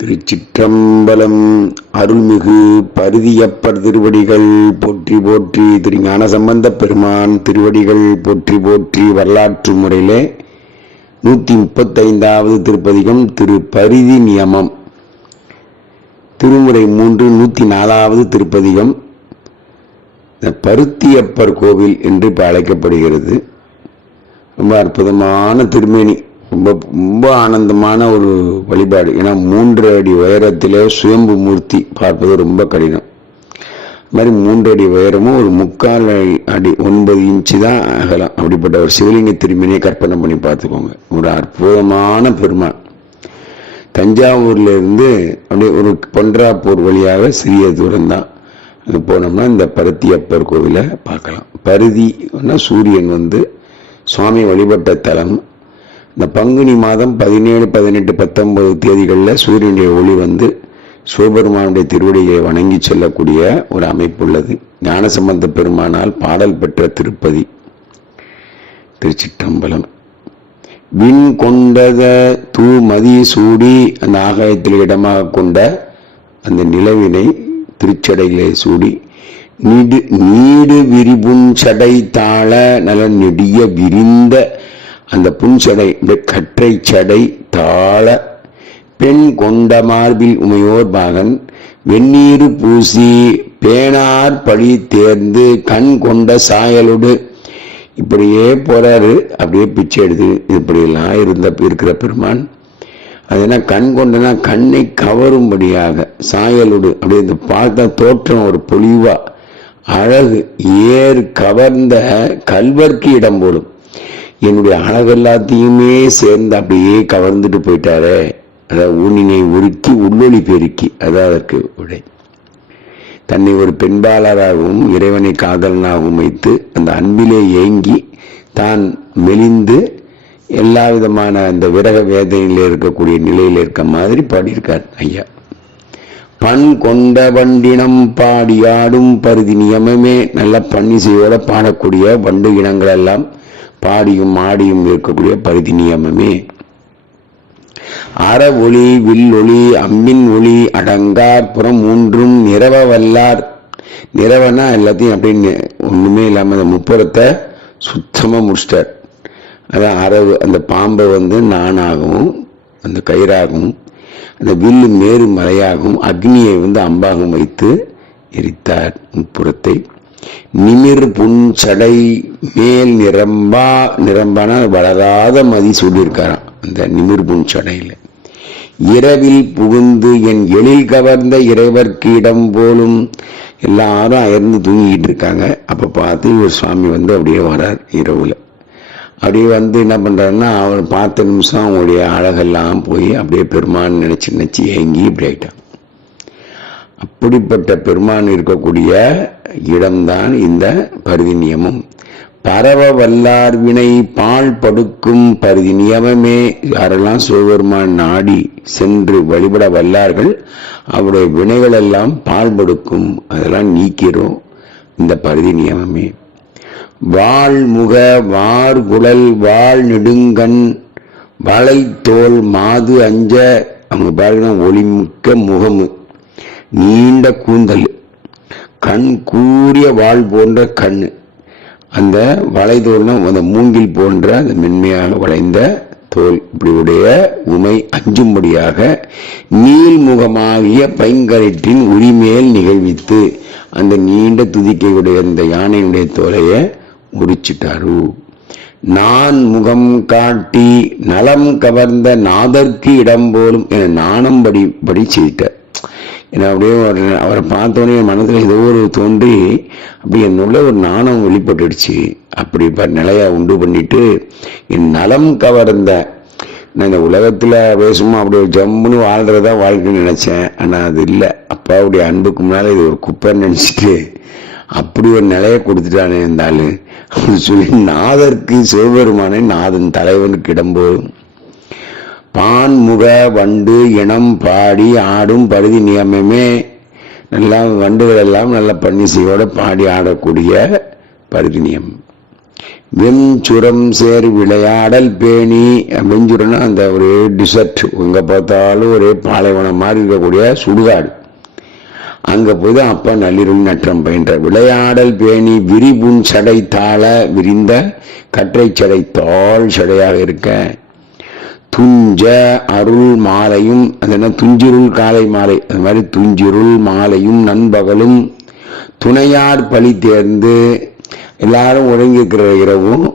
திருச்சிற்றம்பலம் அருள்மிகு பருதியப்பர் திருவடிகள் போற்றி போற்றி திரு ஞானசம்பந்த பெருமான் திருவடிகள் போற்றி போற்றி வரலாற்று முறையிலே நூற்றி முப்பத்தைந்தாவது திருப்பதிகம் திரு பரிதி நியமம். திருமுறை மூன்று நூற்றி நாலாவது திருப்பதிகம் பருத்தியப்பர் கோவில் என்று இப்போ அழைக்கப்படுகிறது. ரொம்ப அற்புதமான திருமேனி. ரொம்ப ரொம்ப ஆனந்தமான ஒரு வழிபாடு. ஏன்னா மூன்று அடி உயரத்திலே சுயம்பு மூர்த்தி பார்ப்பது ரொம்ப கடினம். அது மாதிரி மூன்று அடி உயரமும் ஒரு முக்கால் அடி ஒன்பது இன்ச்சு தான் அகலம். அப்படிப்பட்ட ஒரு சிவலிங்க திரும்பினே கற்பனை பண்ணி பார்த்துக்கோங்க. ஒரு அற்புதமான பெருமாள். தஞ்சாவூர்ல இருந்து அப்படியே ஒரு பொன்றாப்பூர் வழியாக சிறிய தூரம் தான் அது போனோம்னா இந்த பருத்தியப்பர் கோவிலை பார்க்கலாம். பருதினா சூரியன் வந்து சுவாமி வழிபட்ட தலம். இந்த பங்குனி மாதம் பதினேழு பதினெட்டு பத்தொன்பது தேதிகளில் சூரியனுடைய ஒளி வந்து சிவபெருமானுடைய திருவடியை வணங்கி செல்லக்கூடிய ஒரு அமைப்பு உள்ளது ஞானசம்பந்த பெருமானால் பாடல் பெற்ற திருப்பதி திருச்சிற்றம்பலம். விண் கொண்டத தூ மதி சூடி அந்த ஆகாயத்தில் இடமாக கொண்ட அந்த நிலவினை திருச்சடையிலே சூடி நீடு நீடு விரிபுன் சடை தாழ நல நெடிய விரிந்த அந்த புன்சடை இந்த கற்றை சடை தாழ பெண் கொண்ட மார்பில் உமையோர் பாகன் வெந்நீரு பூசி பேனார் பழி தேர்ந்து கண் கொண்ட சாயலோடு. இப்படியே போறாரு. அப்படியே பிச்சை எடுத்து இப்படியெல்லாம் இருந்த இருக்கிற பெருமான். அது என்ன கண் கொண்டனா கண்ணை கவரும்படியாக சாயலுடு. அப்படியே இந்த பார்த்த தோற்றம் ஒரு பொலிவா அழகு ஏர் கவர்ந்த கல்வர்க்கு இடம் போடும் என்னுடைய அழகு எல்லாத்தையுமே சேர்ந்து அப்படியே கவர்ந்துட்டு போயிட்டாரே. அதாவது ஊனினை உருக்கி உள்ளொளி பெருக்கி. அதான் அதற்கு உடை. தன்னை ஒரு பெண்பாளராகவும் இறைவனை காதலனாகவும் வைத்து அந்த அன்பிலே ஏங்கி தான் மெலிந்து எல்லா விதமான அந்த விரக வேதனையில் இருக்கக்கூடிய நிலையில் இருக்க மாதிரி பாடியிருக்கார் ஐயா. பண் கொண்ட வண்டினம் பாடியாடும் பருதி நியமமே நல்ல பன்னிசையோட பாடக்கூடிய வண்டு இனங்கள் எல்லாம் பாடியும் ஆடியும் இருக்கக்கூடிய பரிதி நியமமே. அற ஒளி வில்லொளி அம்மின் ஒளி அடங்கார் புறம் மூன்றும் நிறவ வல்லார். நிறவனா எல்லாத்தையும் அப்படின்னு ஒண்ணுமே இல்லாம அந்த முப்புறத்தை சுத்தமா முடிச்சிட்டார். அதான் அரவு அந்த பாம்பை வந்து நானாகவும் அந்த கயிறாகவும் அந்த வில்லு மேரு மலையாகவும் அக்னியை வந்து அம்பாகவும் வைத்து எரித்தார் முப்புறத்தை. நிமிர் புன்சடை மேல் நிரம்பா நிரம்பான வளராத மதி சொல்லியிருக்காராம் அந்த நிமிர் புன்சடையில் இரவில் புகுந்து என் எழில் கவர்ந்த இறைவர்க்கு இடம் போலும் எல்லாரும் அயர்ந்து தூங்கிட்டு இருக்காங்க. அப்ப பார்த்து ஒரு சுவாமி வந்து அப்படியே வரார் இரவுல. அப்படியே வந்து என்ன பண்றாருன்னா அவர் பார்த்த நிமிஷம் அவங்களுடைய அழகெல்லாம் போய் அப்படியே பெருமான் நினைச்சு நினைச்சு ஏங்கி இப்படி ஆயிட்டான். அப்படிப்பட்ட பெருமான் இருக்கக்கூடிய இடம்தான் இந்த பருதி நியமம். பரவ வல்லார் வினை பால் படுக்கும் பருதி நியமமே யாரெல்லாம் சிவபெருமான் நாடி சென்று வழிபட வல்லார்கள் அவருடைய வினைகள் எல்லாம் பால் படுக்கும் அதெல்லாம் நீக்கிறோம் இந்த பருதி நியமமே. வாழ்முக முக வாழ் நெடுங்கண் வளை தோல் மாது அஞ்ச அவங்க பாருங்க ஒளிமிக்க முகமு. நீண்ட கூந்தல். கண் கூறிய வாள் போன்ற கண். அந்த வளைதோல்னா அந்த மூங்கில் போன்ற அந்த மென்மையாக வளைந்த தோல். இப்படியுடைய உமை அஞ்சும்படியாக நீள்முகமாகிய பைங்கரிற்றின் உரிமேல் நிகழ்வித்து அந்த நீண்ட துதிக்கையுடைய அந்த யானையுடைய தோலையை முறிச்சிட்டாரு நான் முகம் காட்டி நலம் கவர்ந்த நாதற்கு இடம் போலும் என நாணம் படி படி செய்தார் ஏன்னா அப்படியே ஒரு அவரை பார்த்தோன்னே என் மனதில் ஏதோ ஒரு தோன்றி அப்படி என்னுள்ள ஒரு நாணம் வெளிப்பட்டுடுச்சு. அப்படி இப்போ நிலையை உண்டு பண்ணிட்டு என் நலம் கவர்ந்த நான் இந்த உலகத்தில் பேசுமா அப்படி ஒரு ஜம்முன்னு வாழ்கிறதா வாழ்க்கைன்னு நினச்சேன். ஆனால் அது இல்லை. அப்பாவுடைய அன்புக்கு முன்னால் இது ஒரு குப்பைன்னு நினச்சிட்டு அப்படி ஒரு நிலையை கொடுத்துட்டானே இருந்தாலும் அப்படின்னு சொல்லி நாதற்கு சிவபெருமானே நாதன் தலைவனுக்கு இடம்போதும் பான்முக வண்டு இனம் பாடி ஆடும் பருதி நியமமே. நல்லா வண்டுகளெல்லாம் நல்ல பன்னிசையோடு பாடி ஆடக்கூடிய பருதி நியமம் வெஞ்சுரம் சேர் விளையாடல் பேணி வெஞ்சுரம்னா அந்த ஒரு டிசர்ட் எங்கே பார்த்தாலும் ஒரே பாலைவனம் மாதிரி இருக்கக்கூடிய சுடுகாடு. அங்கே போய் தான் அப்பா நள்ளிரும் நற்றம் பயின்ற விளையாடல் பேணி விரிபுன் சடை தாள விரிந்த கற்றை சடை தாழ் சடையாக இருக்க. துஞ்ச அருள் மாலையும் அது என்ன துஞ்சிருள் காலை மாலை அது மாதிரி துஞ்சிருள் மாலையும் நண்பகலும் துணையார் பழி தேர்ந்து எல்லாரும் ஒழுங்கிக்கிற இரவும்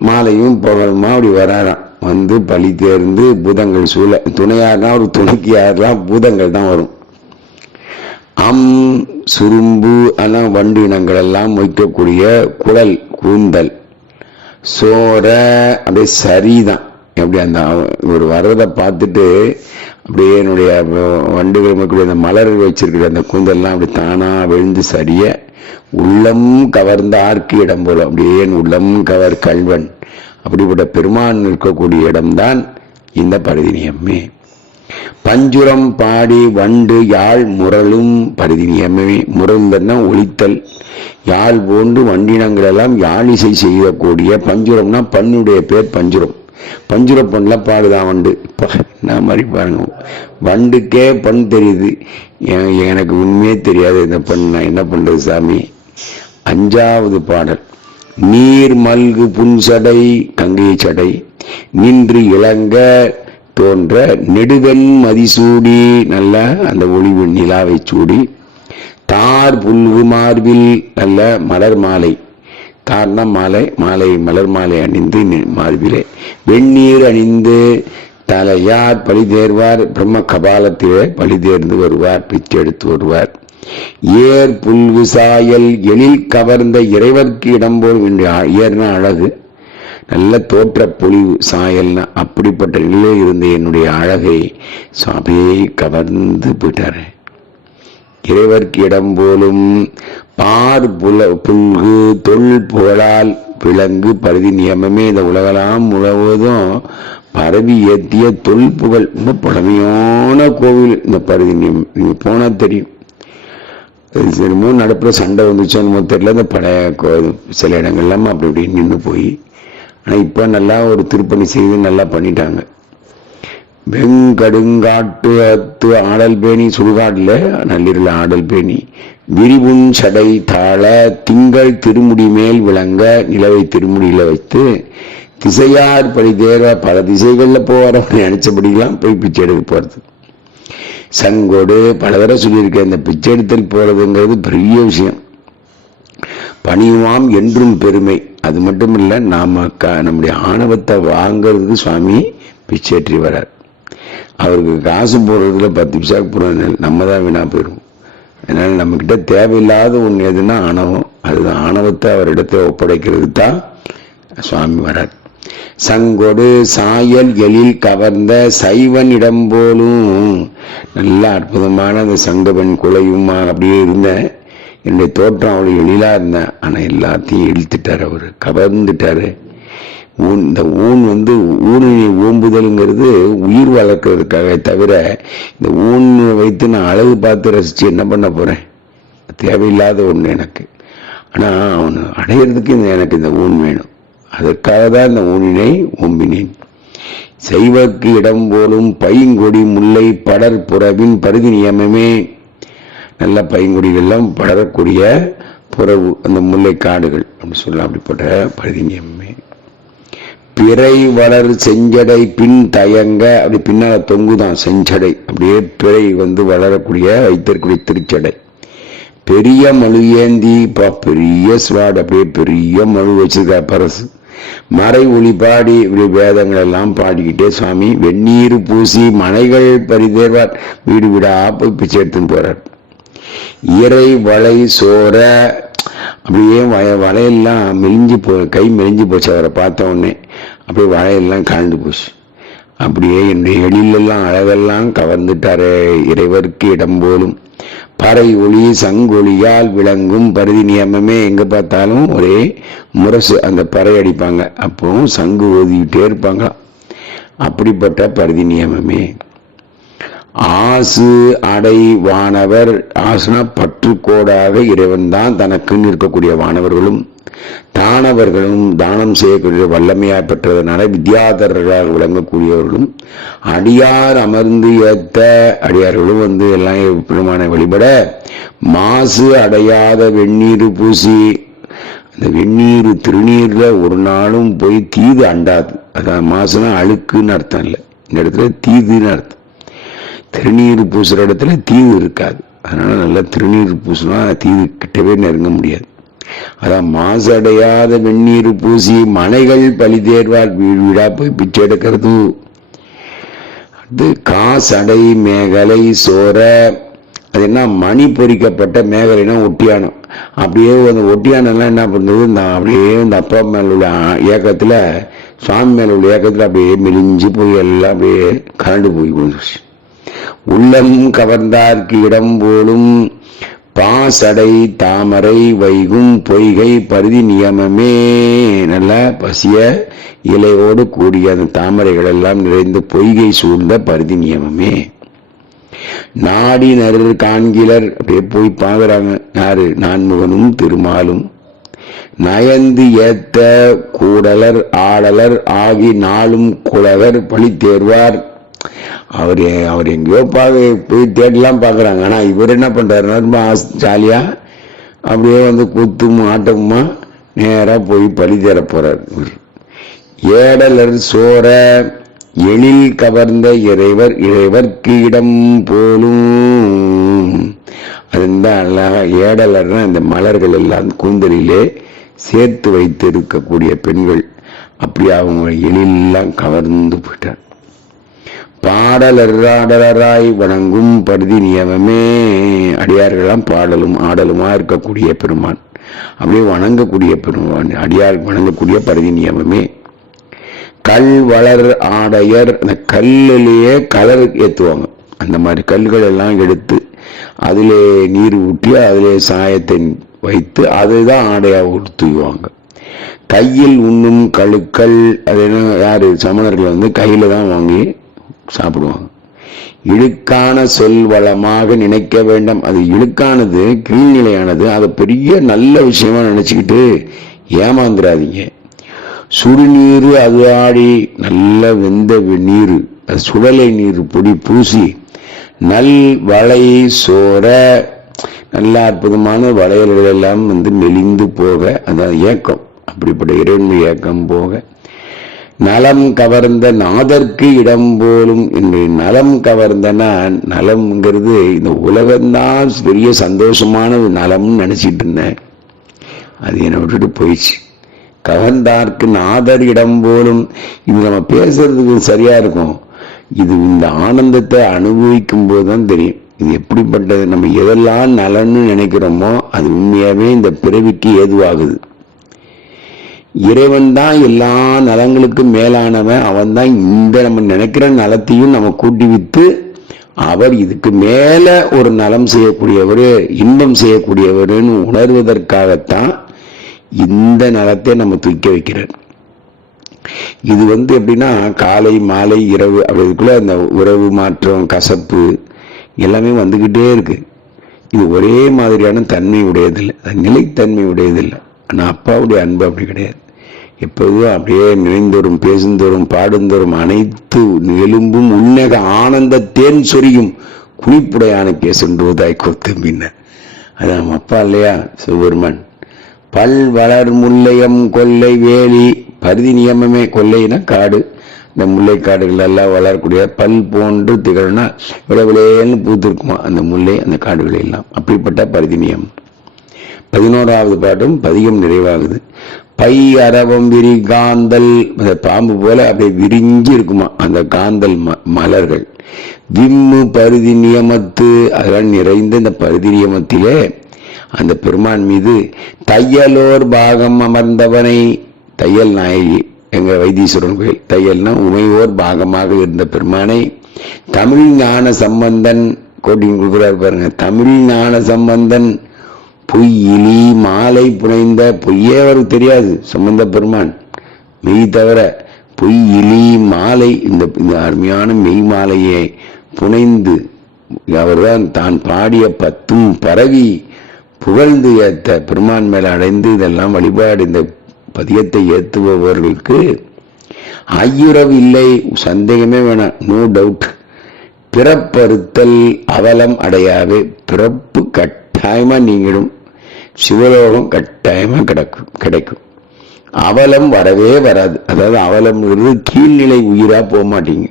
மாலையும் பகலுமா அப்படி வராராம். வந்து பழி தேர்ந்து பூதங்கள் சூழ துணையார்னா ஒரு துணைக்கு யாரெல்லாம் பூதங்கள் தான் வரும். அம் சுரும்பு ஆனால் வண்டு இனங்கள் எல்லாம் மொய்க்கக்கூடிய குழல் கூந்தல் சோர அப்படியே சரிதான் அப்படி அந்த ஒரு வர்றதை பார்த்துட்டு அப்படியே என்னுடைய வண்டுகள் மக்களுடைய அந்த மலர் வச்சிருக்கிற அந்த கூந்தல்லாம் அப்படி தானா விழுந்து சரிய உள்ளம் கவர்ந்த ஆர்க்கு இடம் போல. அப்படியே உள்ளம் கவர் கல்வன். அப்படிப்பட்ட பெருமான் இருக்கக்கூடிய இடம்தான் இந்த பரிதினியம்மே பஞ்சுரம் பாடி வண்டு யாழ் முரலும் பரிதினியமே முரல்னா ஒழித்தல் யாழ் போன்று வண்டினங்கள் எல்லாம் யாழிசை செய்யக்கூடிய பஞ்சுரம்னா பண்ணுடைய பேர் பஞ்சுரம். பஞ்சுர பண்ணல பாடுதான் வண்டு. அப்பா, என்ன மாதிரி பாருங்க. வண்டுக்கே பண் தெரியுது. எனக்கு உண்மையே தெரியாது இந்த பண்ண நான் என்ன பண்றது சாமி? அஞ்சாவது பாடல். நீர் மல்கு புன்சடை கங்கை சடை. நின்று இளங்க தோன்ற நெடுவெண் மதிசூடி நல்ல அந்த ஒளிவு நிலாவை சூடி. தார் புல்வு மார்பில் நல்ல மலர் மாலை. காரணம் மாலை மாலை மலர் மாலை அணிந்து நி- மார்பிலே. வெந்நீர் அணிந்து தலையார் பழி தேர்வார் பிரம்ம கபாலத்திலே பழி தேர்ந்து வருவார் பிச்சை எடுத்து வருவார். ஏர் புல்வு சாயல் எழில் கவர்ந்த இறைவர்க்கு இடம் போல் ஏர்னா அழகு. நல்ல தோற்ற பொழிவு சாயல்னா அப்படிப்பட்ட நிலையில் இருந்த என்னுடைய அழகை சுவாமியை கவர்ந்து போயிட்டாரு இறைவர்க்கு இடம் போலும் பார் புல புல்கு தொல் புகழால் விலங்கு பருதி நியமமே. இந்த உலகலாம் முழுவதும் பரவி ஏற்றிய தொல் புகழ். ரொம்ப பழமையான கோவில் இந்த பருதி நியமம் நீங்கள் போனால் தெரியும். சிறுமோ திரும்ப நடப்புற சண்டை வந்துச்சோன்னு தெரியல. இந்த பழைய சில இடங்கள்லாம் அப்படி இப்படி நின்று போய். ஆனால் இப்போ நல்லா ஒரு திருப்பணி செய்து நல்லா பண்ணிட்டாங்க. வெங்கடுங்காட்டு அத்து ஆடல் பேணி சுடுகாட்டில் நள்ளிரல ஆடல் பேணி. விரிவுன் சடை தாழ திங்கள் திருமுடி மேல் விளங்க நிலவை திருமுடியில் வைத்து திசையார் படி தேர பல திசைகளில் போவார. நினைச்சபடிலாம் போய் பிச்சை எடுக்க போகிறது சங்கோடு பல தடவை சொல்லியிருக்கேன் இந்த பிச்சை எடுத்தல் போகிறதுங்கிறது பெரிய விஷயம். பணியுமாம் என்றும் பெருமை. அது மட்டும் இல்லை நாம் க- நம்முடைய ஆணவத்தை வாங்கிறதுக்கு சுவாமி பிச்சேற்றி வரார் அவருக்கு காசு போடுறதுல பத்து பிசாக்கு போடுறது நம்ம தான் வீணா போயிடும் அதனால நம்மக்கிட்ட தேவையில்லாத ஒண்ணு எதுன்னா ஆணவம். அதுதான் ஆணவத்தை அவரிடத்தை ஒப்படைக்கிறது தான் சுவாமி வரார். சங்கொடு சாயல் எழில் கவர்ந்த சைவன் இடம் போலும் நல்ல அற்புதமான அந்த சங்கவன் குலையுமா அப்படியே இருந்தேன் என்னுடைய தோற்றம் அவ்வளோ எழிலா இருந்தேன் ஆனா எல்லாத்தையும் இழுத்துட்டாரு அவர். கவர்ந்துட்டாரு. ஊன் இந்த ஊன் வந்து ஊனினை ஓம்புதல்ங்கிறது உயிர் வளர்க்கறதுக்காக தவிர இந்த ஊன் வைத்து நான் அழகு பார்த்து ரசித்து என்ன பண்ண போகிறேன் தேவையில்லாத ஒன்று எனக்கு. ஆனால் அவன் அடையிறதுக்கு இந்த எனக்கு இந்த ஊன் வேணும். அதற்காக தான் இந்த ஊனினை ஓம்பினேன். செய்வக்கு இடம் போலும் பைங்கொடி முல்லை படர் புறவின் பருதி நியமமே. நல்ல பைங்கொடிகள்லாம் படரக்கூடிய புறவு அந்த முல்லை காடுகள். அப்படின்னு சொல்லலாம் அப்படிப்பட்ட பருதி நியமமே. பிறை வளர் செஞ்சடை பின் தயங்க அப்படி பின்னால தொங்குதான் செஞ்சடை. அப்படியே பிறை வந்து வளரக்கூடிய வைத்திருக்கூடிய திருச்சடை. பெரிய மழு ஏந்தி பா பெரிய ஸ்வாட் அப்படியே பெரிய மழு வச்சிருக்கா பரசு. மறை ஒளி பாடி இப்படி வேதங்கள் எல்லாம் பாடிக்கிட்டே சுவாமி வெந்நீர் பூசி மலைகள் பரிதேவார் வீடு வீடா போய் பிச்சை எடுத்துன்னு போறார். இறை வளை சோற அப்படியே வய வலையெல்லாம் மெலிஞ்சு போ கை மெலிஞ்சு போச்சு அவரை பார்த்த உடனே. அப்படியே வலையெல்லாம் கலந்து போச்சு. அப்படியே என்னுடைய எழிலெல்லாம் அழகெல்லாம் கவர்ந்துட்டாரே இறைவருக்கு இடம் போலும். பறை ஒளி சங்கொலியால் விளங்கும் பருதி நியமமே எங்க பார்த்தாலும் ஒரே முரசு. அந்த பறை அடிப்பாங்க. அப்பவும் சங்கு ஓதிக்கிட்டே இருப்பாங்க. அப்படிப்பட்ட பருதி நியமமே. ஆசு அடை வானவர் ஆசுனா பற்றுக்கோடாக இறைவன் தான் தனக்குன்னு இருக்கக்கூடிய வானவர்களும். தானவர்களும் தானம் செய்யக்கூடிய வல்லமையாக பெற்றதனால வித்யாதரர்களாக விளங்கக்கூடியவர்களும் அடியார் அமர்ந்து ஏத்த அடியார்களும் வந்து எல்லாம் பெருமானை வழிபட மாசு அடையாத வெந்நீர் பூசி அந்த வெந்நீர் திருநீரில் ஒரு நாளும் போய் தீது அண்டாது. அதான் மாசுனா அழுக்குன்னு அர்த்தம் இல்லை. இந்த இடத்துல தீதுன்னு அர்த்தம். திருநீர் பூசுகிற இடத்துல தீது இருக்காது. அதனால நல்லா திருநீர் பூசினா தீது கிட்டவே நெருங்க முடியாது. அதான் மாசடையாத வெந்நீர் பூசி மனைகள் பழி தேர்வார் வீடு வீடா போய் பிச்சை எடுக்கிறது. அது காசடை மேகலை சோர அது என்ன மணி பொறிக்கப்பட்ட மேகலைனா ஒட்டியானம் அப்படியே அந்த ஒட்டியானம்லாம் என்ன பண்ணுறது இந்த அப்படியே இந்த அப்பா மேல உள்ள ஏக்கத்தில் சுவாமி மேல உள்ள ஏக்கத்தில் அப்படியே மெலிஞ்சு போய் எல்லாம் அப்படியே கரண்டு போய் கொண்டுருச்சு உள்ளம் கவர்ந்தார்க்கு இடம் போலும் பாசடை தாமரை வைகும் பொய்கை பருதி நியமமே நல்ல பசிய இலையோடு கூடிய அந்த தாமரைகள் எல்லாம் நிறைந்த பொய்கை சூழ்ந்த பருதி நியமமே. நாடி நரு காண்கிலர் அப்படியே போய் பார்க்குறாங்க. யாரு? நான்முகனும் திருமாலும். நயந்து ஏத்த கூடலர் ஆடலர் ஆகி நாளும் குலவர் பழி தேர்வார். அவர் அவர் எங்கேயோ பார்க்க போய் தேடிலாம் பார்க்குறாங்க ஆனால் இவர் என்ன பண்ணுறாருன்னா ரொம்ப ஜாலியா? அப்படியே வந்து குத்தும் ஆட்டமுமா நேராக போய் பழி தேர போகிறார் இவர். ஏடலர் சோர எழில் கவர்ந்த இறைவர் இறைவர் கீடம் போலும். அதுதான் அழகா ஏடலர்னா இந்த மலர்கள் எல்லாம் கூந்தலிலே சேர்த்து வைத்து இருக்கக்கூடிய பெண்கள். அப்படி அவங்க எழிலெல்லாம் கவர்ந்து போயிட்டார் பாடலராடலராய் வணங்கும் பருதி நியமமே. அடியார்களாம் பாடலும் ஆடலுமா இருக்கக்கூடிய பெருமான். அப்படியே வணங்கக்கூடிய பெருமான் அடியார் வணங்கக்கூடிய பருதி நியமமே. கல் வளர் ஆடையர் அந்த கல்லிலேயே கலர் ஏற்றுவாங்க அந்த மாதிரி கல்கள் எல்லாம் எடுத்து அதிலே நீர் ஊட்டி அதிலே சாயத்தை வைத்து அதுதான் ஆடையாக உடுத்துவாங்க. கையில் உண்ணும் கழுக்கள் அது என்ன யார்? சமணர்கள் வந்து கையில் தான் வாங்கி சாப்பிடுவாங்க இழுக்கான சொல் வளமாக நினைக்க வேண்டாம். அது இழுக்கானது கீழ்நிலையானது. அதை பெரிய நல்ல விஷயமா நினைச்சுக்கிட்டு ஏமாந்துடாதீங்க சுடுநீர் அது ஆடி நல்ல வெந்த நீர் அது சுடலை நீர் பொடி பூசி நல் வளை சோர நல்ல அற்புதமான வளையல்கள் எல்லாம் வந்து மெலிந்து போக அதான் ஏக்கம் அப்படிப்பட்ட இறைவன்மை ஏக்கம் போக நலம் கவர்ந்த நாதற்கு இடம் போலும் என்று நலம் கவர்ந்தனா நலம்ங்கிறது இந்த உலகம்தான் பெரிய சந்தோஷமான ஒரு நலம்னு நினைச்சிட்டு இருந்தேன். அது என்னை விட்டுட்டு போயிடுச்சு. கவர்ந்தார்க்கு நாதர் இடம் போலும் இது நம்ம பேசுறதுக்கு சரியா இருக்கும். இது இந்த ஆனந்தத்தை அனுபவிக்கும் போதுதான் தெரியும். இது எப்படிப்பட்டது நம்ம எதெல்லாம் நலன்னு நினைக்கிறோமோ அது உண்மையாவே இந்த பிறவிக்கு ஏதுவாகுது. இறைவன் தான் எல்லா நலங்களுக்கும் மேலானவன். அவன் தான் இந்த நம்ம நினைக்கிற நலத்தையும் நம்ம கூட்டி வித்து அவர் இதுக்கு மேல ஒரு நலம் செய்யக்கூடியவர் இன்பம் செய்யக்கூடியவர்னு உணர்வதற்காகத்தான் இந்த நலத்தை நம்ம தூக்கி வைக்கிறார். இது வந்து எப்படின்னா காலை மாலை இரவு அப்படிக்குள்ள அந்த உறவு மாற்றம் கசப்பு எல்லாமே வந்துக்கிட்டே இருக்கு. இது ஒரே மாதிரியான தன்மை உடையதில்லை அது நிலைத்தன்மை உடையதில்லை ஆனால் அப்பாவுடைய அன்பு அப்படி கிடையாது. எப்போதும் அப்படியே நினைந்தோறும் பேசுந்தோறும் பாடுந்தோறும் அனைத்து எலும்பும் உன்னக ஆனந்த தேன் சொரியும் குளிப்புடையானுக்கே சென்றுவதாய் கொத்து பின்ன அதான் நம்ம அப்பா இல்லையா சிவபெருமான்? பல் வளர் முல்லையம் கொல்லை வேலி பருதி நியமமே கொல்லைனா காடு. இந்த முல்லை காடுகள் எல்லாம் வளரக்கூடிய பல் போன்று திகழ்னா விளவிலேன்னு பூத்திருக்குமா? அந்த முல்லை அந்த காடுகள் எல்லாம் அப்படிப்பட்ட பருதி நியமம். பதினோராவது பாட்டும் பதிகம் நிறைவாகுது. பை அரவம் விரி காந்தல். அந்த பாம்பு போல அப்படியே விரிஞ்சு இருக்குமா? அந்த காந்தல் ம- மலர்கள். விம்மு பருதி நியமத்து. அதெல்லாம் நிறைந்த இந்த பருதி நியமத்திலே அந்த பெருமான் மீது தையலோர் பாகம் அமர்ந்தவனை தையல் நாயகி எங்க வைத்தீஸ்வரன் கோயில். தையல்னா உமையோர் பாகமாக இருந்த பெருமானை தமிழ் ஞான சம்பந்தன் கோட்டிங் கொடுக்குறாரு பாருங்க. தமிழ் ஞான சம்பந்தன் பொய்யிலி மாலை புனைந்த பொய்யே அவருக்கு தெரியாது சம்பந்த பெருமான். மெய் தவிர பொய் பொய்யிலி மாலை இந்த இந்த அருமையான மெய் மாலையை புனைந்து அவர்தான் தான் பாடிய பத்தும் பரவி புகழ்ந்து ஏத்த பெருமான் மேல அடைந்து இதெல்லாம் வழிபாடு இந்த பதியத்தை ஏத்துபவர்களுக்கு ஐயுறவு இல்லை சந்தேகமே வேணாம் நோ டவுட் பிறப்பறுத்தல் அவலம் அடையாவே பிறப்பு கட்டாயமா நீங்கிடும். சிவலோகம் கட்டாயமாக கிடக்கும் கிடைக்கும். அவலம் வரவே வராது. அதாவது அவலம்ங்கிறது கீழ்நிலை உயிராக போக மாட்டீங்க.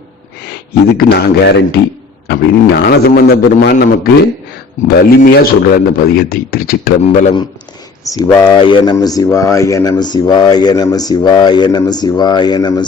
இதுக்கு நான் கேரண்டி அப்படின்னு ஞான சம்பந்த பெருமான் நமக்கு வலிமையாக சொல்கிறார் அந்த பதிகத்தை. திருச்சிற்றம்பலம் சிவாய நம சிவாய நம சிவாய நம சிவாய நம சிவாய நம